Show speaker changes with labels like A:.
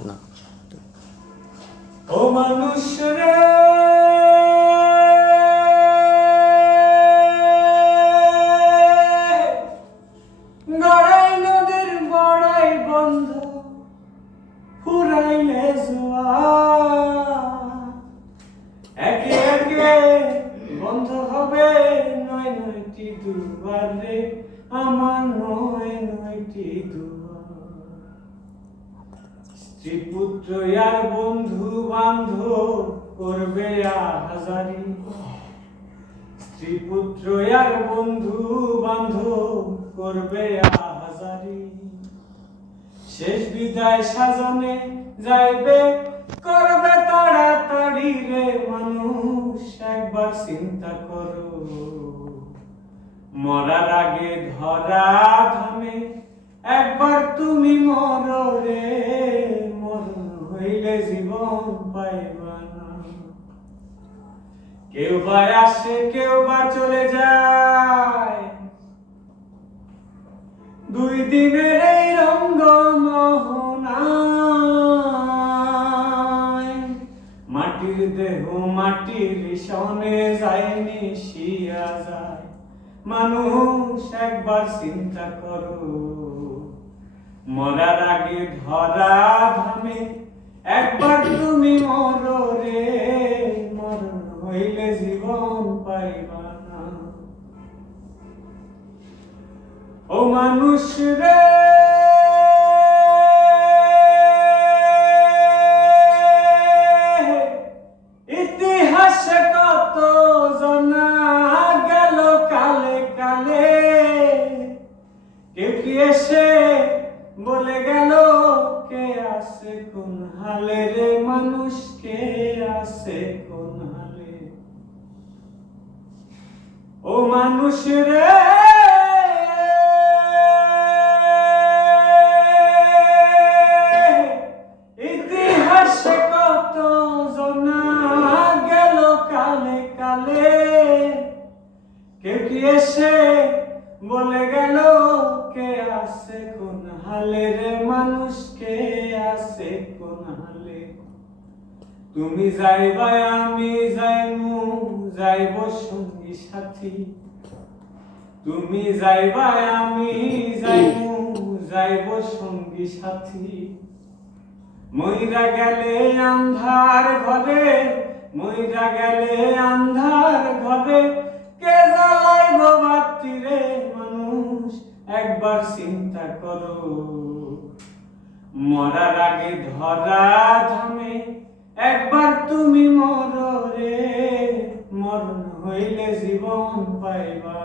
A: না।
B: ও মানুষ রে। গড়াই একে বন্ধ হবে নয় নয়টি দুবার রে আমার নয় নয়টি দুবার পুত্র আর বন্ধু বান্ধব করবে হাজারি। স্ত্রী পুত্র আর বন্ধু বান্ধব করবে হাজারি। শেষ বিদায় সাজনে যাইবে, করবে তাড়াতাড়ি রে মানুষ, একবার চিন্তা করো। মরার আগে ধরা ধামে, একবার তুমি মরো রে। হইলে জীবন পাইবা না কেউ বা আসে, কেউ বা চলে যায়। দুই দিনের এই রঙ্গ মাটির দেহ মাটির সনে যায়নি, শিয়া যায়। মানুষ একবার চিন্তা করো, মরার আগে ধরা ধামে একবার তুমি মরো রে, মরণ হইলে জীবন পাইবা না। ও মানুষ রে কত জানা কালে বলে গেল, কে আছে কোন হালে রে মানুষ? কে আছে কোন হালে? ও মানুষ রে! কত জনা গেল কালে কি এসে বলে গেল, কে আছে কোন হালে রে মানুষ কে আছে কোন হালে? তুমি যাইবা, আমি যাইমু, যাইব সঙ্গী সাথী। তুমি যাইবা, আমি যাইমু, যাইব সঙ্গী সাথী। মইরা গেলে আন্ধার ঘরে মইরা গেলে আন্ধার চিন্তা করো। মরার আগে ধরা ধামে একবার তুমি মর রে। মরণ হইলে জীবন পাইবা।